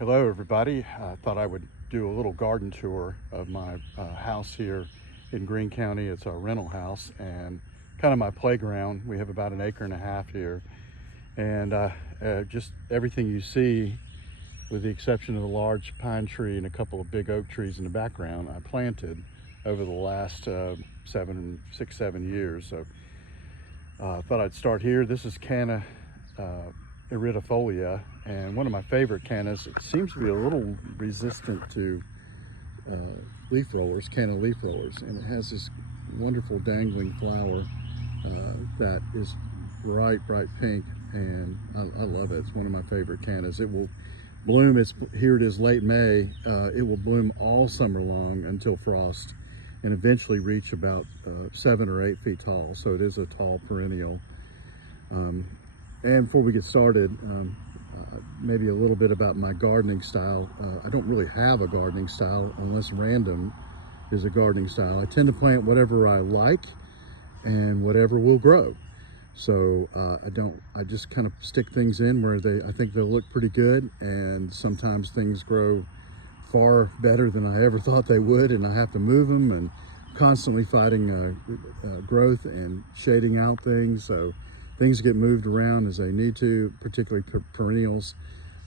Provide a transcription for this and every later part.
Hello everybody. I thought I would do a little garden tour of my house here in Greene County. It's our rental house and kind of my playground. We have about an acre and a half here, and just everything you see, with the exception of the large pine tree and a couple of big oak trees in the background, I planted over the last 7 years. So I thought I'd start here. This is canna iridifolia, and one of my favorite cannas. It seems to be a little resistant to uh, leaf rollers, canna leaf rollers, and it has this wonderful dangling flower that is bright pink, and I love it. It's one of my favorite cannas. It will bloom. Here it is late May. It will bloom all summer long until frost, and eventually reach about 7 or 8 feet tall. So it is a tall perennial. And before we get started, maybe a little bit about my gardening style. I don't really have a gardening style unless random is a gardening style. I tend to plant whatever I like and whatever will grow. So I just kind of stick things in where I think they'll look pretty good, and sometimes things grow far better than I ever thought they would, and I have to move them, and constantly fighting growth and shading out things. So things get moved around as they need to, particularly perennials.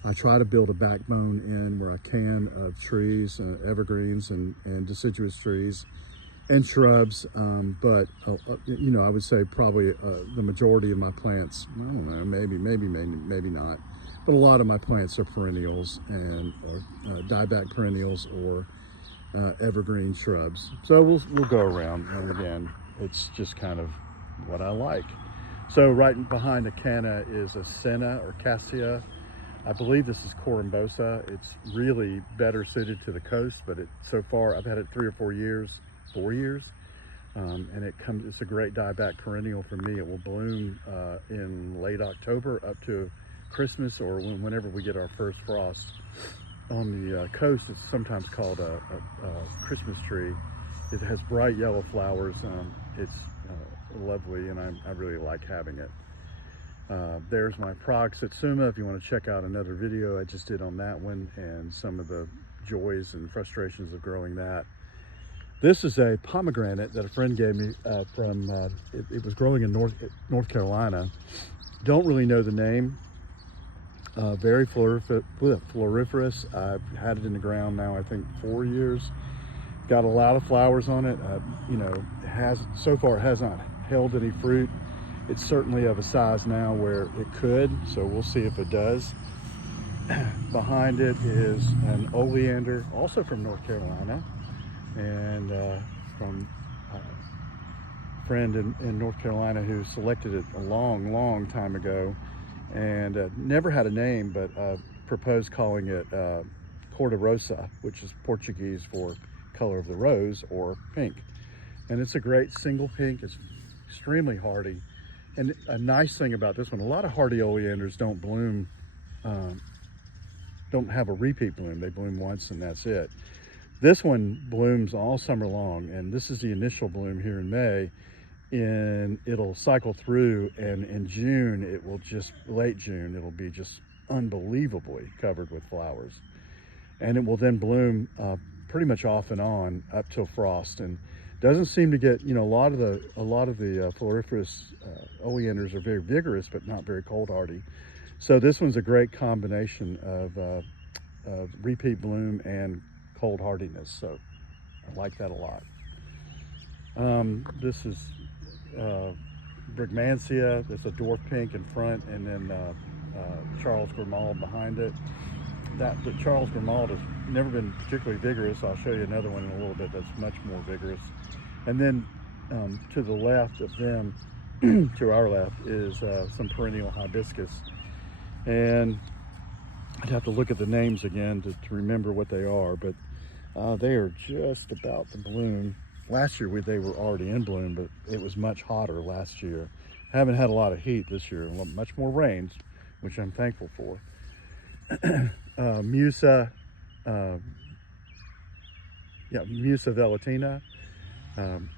I try to build a backbone in where I can of trees, evergreens and deciduous trees and shrubs. But I would say probably the majority of my plants, I don't know, maybe not, but a lot of my plants are perennials and dieback perennials or evergreen shrubs. So we'll go around, and again, it's just kind of what I like. So right behind the canna is a senna or cassia. I believe this is corymbosa. It's really better suited to the coast, but so far I've had it 3 or 4 years, and it's a great dieback perennial for me. It will bloom in late October up to Christmas, or whenever we get our first frost. On the coast, it's sometimes called a Christmas tree. It has bright yellow flowers. It's lovely, and I really like having it. There's my Prague Satsuma. If you want to check out another video I just did on that one and some of the joys and frustrations of growing that. This is a pomegranate that a friend gave me it was growing in North Carolina. Don't really know the name. Very floriferous. I've had it in the ground now, I think 4 years. Got a lot of flowers on it. So far it has not held any fruit. It's certainly of a size now where it could, so we'll see if it does. Behind it is an oleander, also from North Carolina, and from a friend in North Carolina who selected it a long time ago, and never had a name, but proposed calling it cor de rosa, which is Portuguese for color of the rose, or pink. And it's a great single pink. It's extremely hardy. And a nice thing about this one, a lot of hardy oleanders don't bloom, don't have a repeat bloom. They bloom once and that's it. This one blooms all summer long, and this is the initial bloom here in May, and it'll cycle through, and in June, late June, it'll be just unbelievably covered with flowers. And it will then bloom pretty much off and on up till frost, and doesn't seem to get, a lot of the floriferous oleanders are very vigorous but not very cold hardy. So this one's a great combination of repeat bloom and cold hardiness, so I like that a lot. This is Brigmansia. There's a dwarf pink in front, and then Charles Grimald behind it. The Charles Grimald has never been particularly vigorous. I'll show you another one in a little bit that's much more vigorous. And then to the left of them, to our left, is some perennial hibiscus. And I'd have to look at the names again to remember what they are, but they are just about to bloom. Last year they were already in bloom, but it was much hotter last year. Haven't had a lot of heat this year, much more rains, which I'm thankful for. Musa velutina,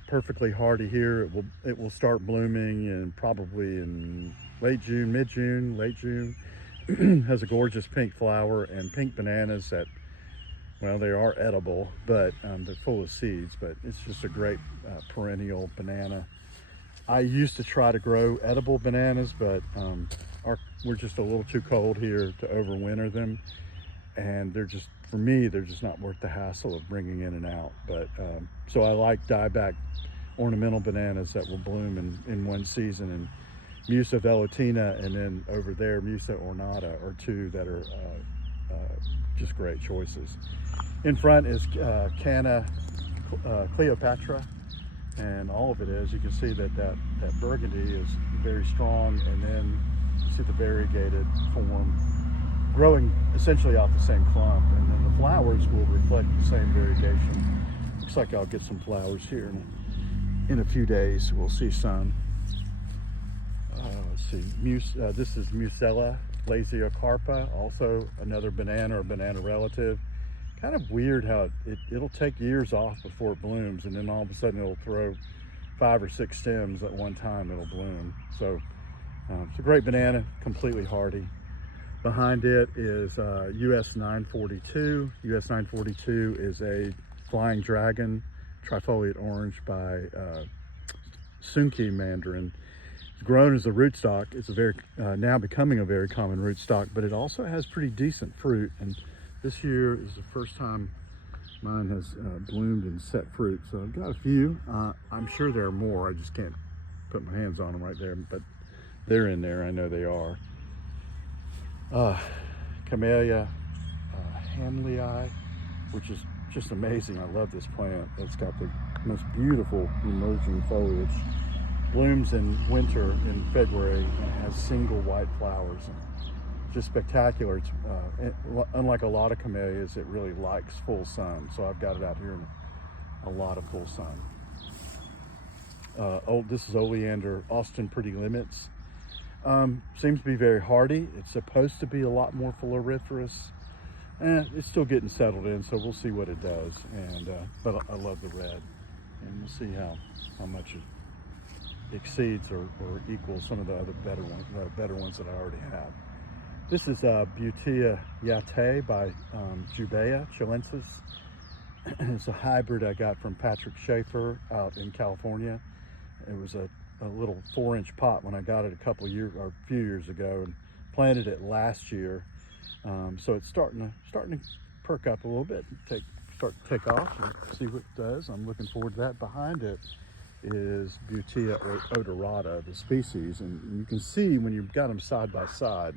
perfectly hardy here. It will start blooming in probably in late June, mid-June, late June. has a gorgeous pink flower and pink bananas that, well, they are edible, but they're full of seeds, but it's just a great perennial banana. I used to try to grow edible bananas, but we're just a little too cold here to overwinter them. And they're just, for me, they're just not worth the hassle of bringing in and out. But so I like dieback ornamental bananas that will bloom in one season. And Musa velutina, and then over there, Musa ornata, are two that are just great choices. In front is Canna Cleopatra, and all of it is, you can see that burgundy is very strong, and then you see the variegated form growing essentially off the same clump, and then the flowers will reflect the same variegation. Looks like I'll get some flowers here in a few days. We'll see some. Let's see, this is Musella lasiocarpa, also another banana or banana relative. Kind of weird how it'll take years off before it blooms, and then all of a sudden it'll throw 5 or 6 stems at one time. It'll bloom. So it's a great banana, completely hardy. Behind it is US 942. US 942 is a flying dragon trifoliate orange by Sunki mandarin. It's grown as a rootstock. It's a very now becoming a very common rootstock, but it also has pretty decent fruit. And this year is the first time mine has bloomed and set fruit. So I've got a few. I'm sure there are more. I just can't put my hands on them right there, but they're in there. I know they are. Camellia Hanley, which is just amazing. I love this plant. It's got the most beautiful emerging foliage. Blooms in winter in February and has single white flowers. And just spectacular. It's, unlike a lot of camellias, it really likes full sun. So I've got it out here in a lot of full sun. This is oleander, Austin Pretty Limits. Seems to be very hardy. It's supposed to be a lot more floriferous. It's still getting settled in, so we'll see what it does. And but I love the red, and we'll see how much it exceeds or equals some of the other better ones that I already have. This is Butea Yate by Jubea chilensis. It's a hybrid I got from Patrick Schaefer out in California. It was a little 4-inch pot when I got it a few years ago, and planted it last year. So it's starting to perk up a little bit, start to take off, and see what it does. I'm looking forward to that. Behind it is Butea odorata, the species, and you can see when you've got them side by side,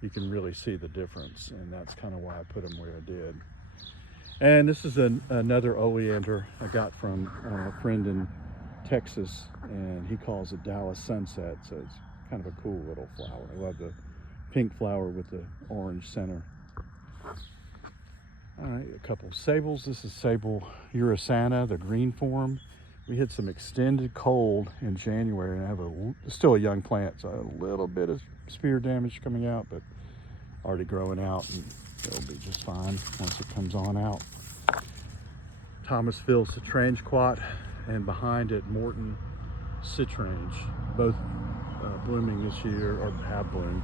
you can really see the difference, and that's kind of why I put them where I did. And this is another oleander I got from a friend in Texas, and he calls it Dallas Sunset, so it's kind of a cool little flower. I love the pink flower with the orange center. All right, a couple of sables. This is Sable uricana, the green form. We had some extended cold in January, and I have still a young plant, so a little bit of spear damage coming out, but already growing out, and it'll be just fine once it comes on out. Thomasville Citrangequat, and behind it Morton Citrange, both blooming this year, or have bloomed.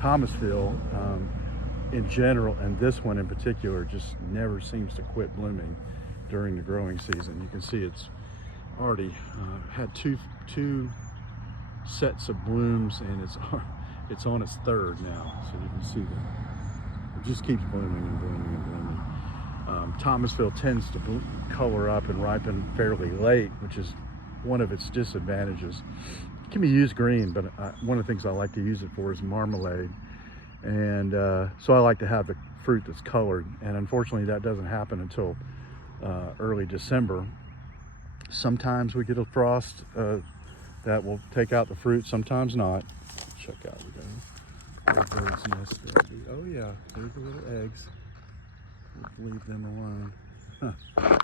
Thomasville in general, and this one in particular, just never seems to quit blooming during the growing season. You can see it's already had two sets of blooms, and it's on its third now, so you can see that it just keeps blooming and blooming and blooming. Thomasville tends to color up and ripen fairly late, which is one of its disadvantages. It can be used green, but one of the things I like to use it for is marmalade, and so I like to have the fruit that's colored, and unfortunately that doesn't happen until early December. Sometimes we get a frost that will take out the fruit, sometimes not. Check out, we got a little bird's nest there. Oh yeah, there's the little eggs. We'll leave them alone.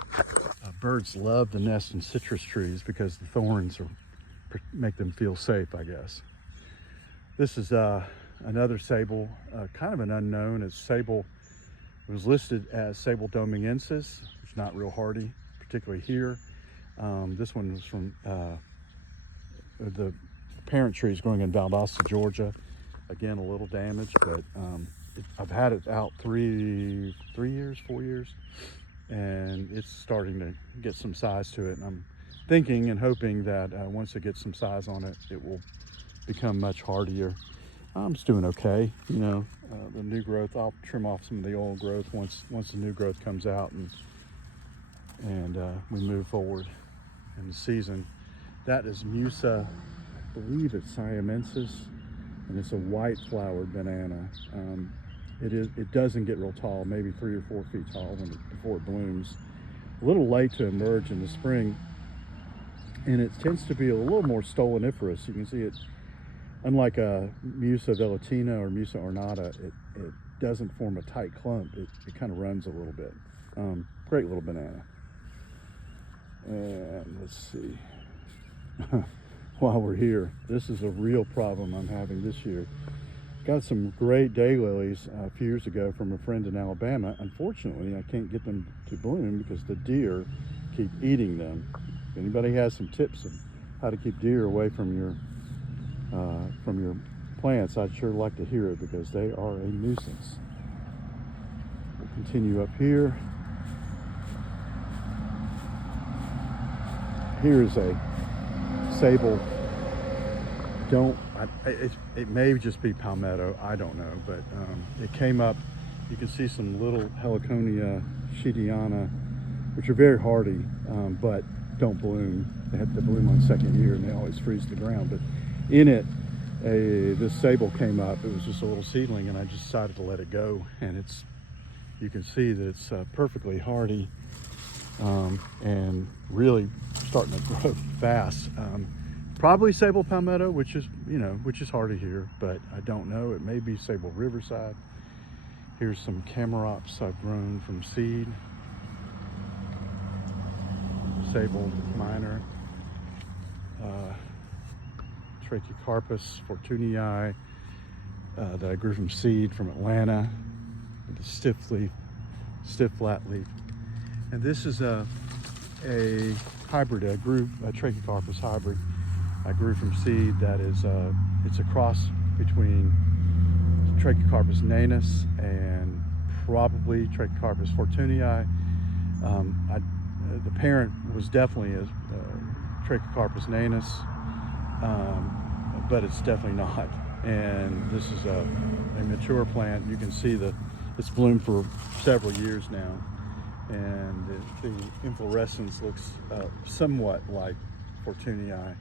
Birds love to nest in citrus trees because the thorns make them feel safe, I guess. This is another sable, kind of an unknown. It's sable. It was listed as Sable domingensis, which is not real hardy, particularly here. This one was from the parent tree is growing in Valdosta, Georgia. Again, a little damaged, but I've had it out 4 years, and it's starting to get some size to it. And I'm thinking and hoping that once it gets some size on it, it will become much hardier. I'm just doing okay, you know. The new growth, I'll trim off some of the old growth once the new growth comes out, and we move forward in the season. That is Musa, I believe it's siamensis, and it's a white flowered banana. It doesn't get real tall, maybe 3 or 4 feet tall before it blooms. A little late to emerge in the spring, and it tends to be a little more stoloniferous. You can see it, unlike a Musa velutina or Musa ornata, it doesn't form a tight clump. It kind of runs a little bit. Great little banana. And let's see. While we're here, this is a real problem I'm having this year. Got some great daylilies a few years ago from a friend in Alabama. Unfortunately, I can't get them to bloom because the deer keep eating them. If anybody has some tips of how to keep deer away from your plants, I'd sure like to hear it, because they are a nuisance. We'll continue up here. Here is a sable. It may just be palmetto, I don't know, but it came up. You can see some little Heliconia sheetiana, which are very hardy, but don't bloom. They have to bloom on second year, and they always freeze the ground. But in it, this sable came up. It was just a little seedling, and I just decided to let it go. And you can see that it's perfectly hardy, and really starting to grow fast. Probably sable palmetto, which is hardy here, but I don't know. It may be sable riverside. Here's some camarops I've grown from seed. Sable minor, Trachycarpus fortunii that I grew from seed from Atlanta, with a stiff flat leaf. And this is a hybrid, a Trachycarpus hybrid I grew from seed. That is it's a cross between Trachycarpus nanus and probably Trachycarpus fortunii. The parent was definitely a Trachycarpus nanus, but it's definitely not. And this is a mature plant. You can see that it's bloomed for several years now, and the inflorescence looks somewhat like fortunii,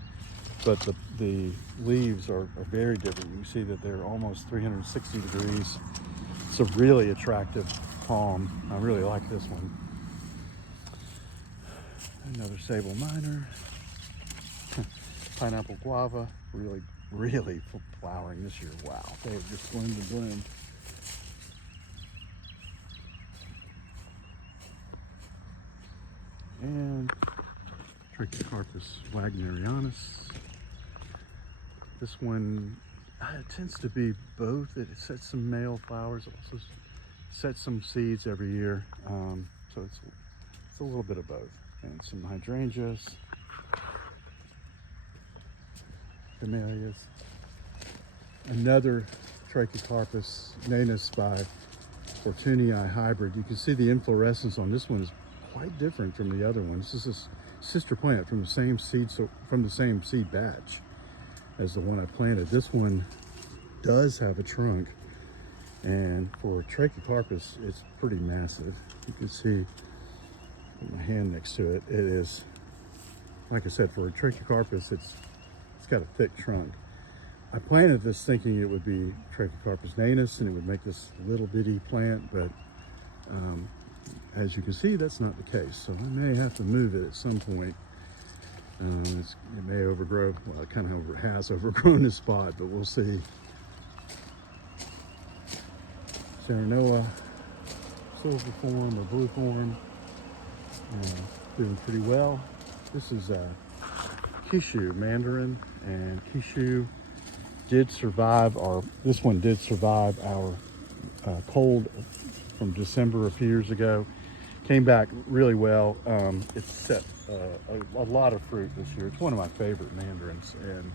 but the leaves are very different. You can see that they're almost 360 degrees. It's a really attractive palm. I really like this one. Another sable minor. Pineapple guava, really flowering this year. Wow, they have just bloomed and bloomed. And Trachycarpus wagnerianus. This one, it tends to be both. It sets some male flowers, also sets some seeds every year. So it's a little bit of both. And some hydrangeas, camellias. Another Trachycarpus nanus by fortunii hybrid. You can see the inflorescence on this one is quite different from the other one. This is a sister plant from the same seed, batch as the one I planted. This one does have a trunk, and for Trachycarpus, it's pretty massive. You can see my hand next to it. It is, like I said, for a Trachycarpus, it's got a thick trunk. I planted this thinking it would be Trachycarpus nanus and it would make this little bitty plant, but as you can see, that's not the case. So I may have to move it at some point. It may overgrow. Well, it kind of has overgrown this spot, but we'll see. Serenoa, silver form or blue form, doing pretty well. This is Kishu mandarin, and Kishu did survive this one did survive our cold from December a few years ago. Came back really well. It's set a lot of fruit this year. It's one of my favorite mandarins, and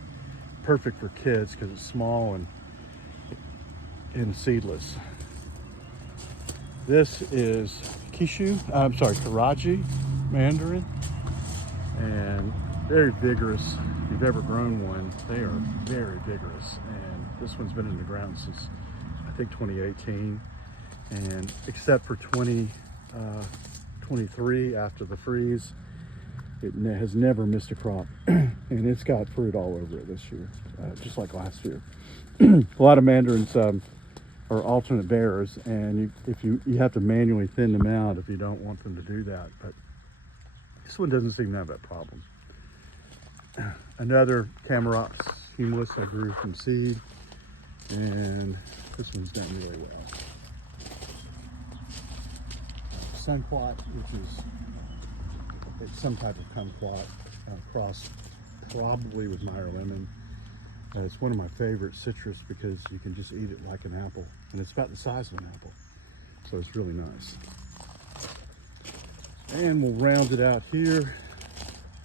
perfect for kids because it's small and and seedless. This is Karaji mandarin, and very vigorous. If you've ever grown one, they are very vigorous. And this one's been in the ground since I think 2018, and except for 2023 after the freeze, it has never missed a crop. And it's got fruit all over it this year, just like last year. A lot of mandarins are alternate bearers, and you have to manually thin them out if you don't want them to do that. But this one doesn't seem to have that problem. Another Camarops humus I grew from seed, and this one's done really well. Sunquat, which is some type of kumquat crossed probably with Meyer lemon. It's one of my favorite citrus because you can just eat it like an apple, and it's about the size of an apple, so it's really nice. And we'll round it out here,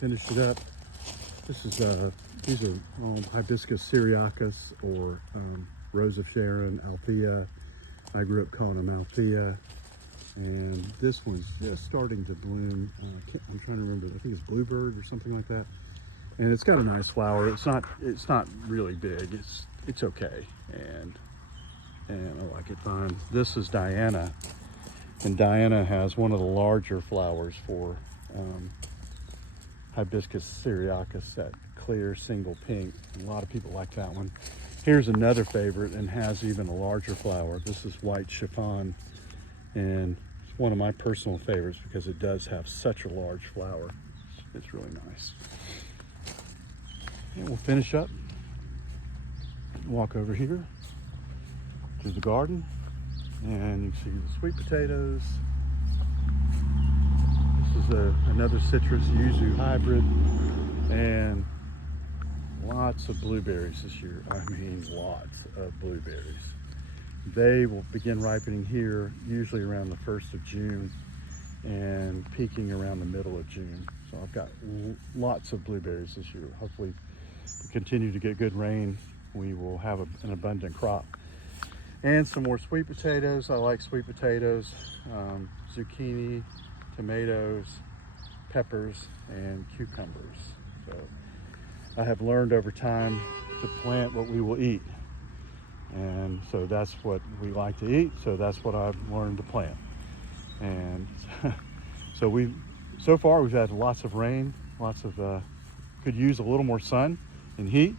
finish it up. This is these are Hibiscus syriacus, or Rose of Sharon, Althea. I grew up calling them Althea. And this one's just starting to bloom. I'm trying to remember, I think it's Bluebird or something like that. And it's got a nice flower. It's not really big. It's okay, and I like it fine. This is Diana, and Diana has one of the larger flowers for Hibiscus syriacus, that clear single pink. A lot of people like that one. Here's another favorite, and has even a larger flower. This is White Chiffon, and it's one of my personal favorites because it does have such a large flower. It's really nice. And we'll finish up, walk over here to the garden, and you can see the sweet potatoes. This is another citrus yuzu hybrid, and lots of blueberries this year. I mean, lots of blueberries. They will begin ripening here usually around the 1st of June and peaking around the middle of June. So I've got lots of blueberries this year. Hopefully we continue to get good rain, we will have an abundant crop. And some more sweet potatoes. I like sweet potatoes, zucchini, tomatoes, peppers, and cucumbers. So I have learned over time to plant what we will eat. And so that's what we like to eat, so that's what I've learned to plant. And so far we've had lots of rain, could use a little more sun and heat,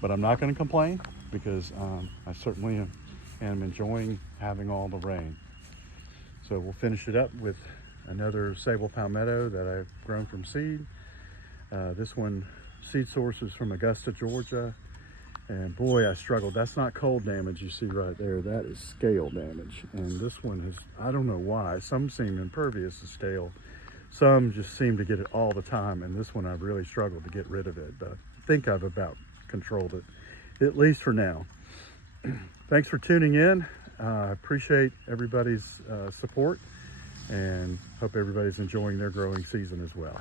but I'm not going to complain because I certainly am enjoying having all the rain. So we'll finish it up with another sable palmetto that I've grown from seed. This one, seed source is from Augusta, Georgia. And boy, I struggled. That's not cold damage you see right there. That is scale damage. And this one has, I don't know why. Some seem impervious to scale. Some just seem to get it all the time. And this one, I've really struggled to get rid of it. But I think I've about controlled it, at least for now. Thanks for tuning in. I appreciate everybody's support, and hope everybody's enjoying their growing season as well.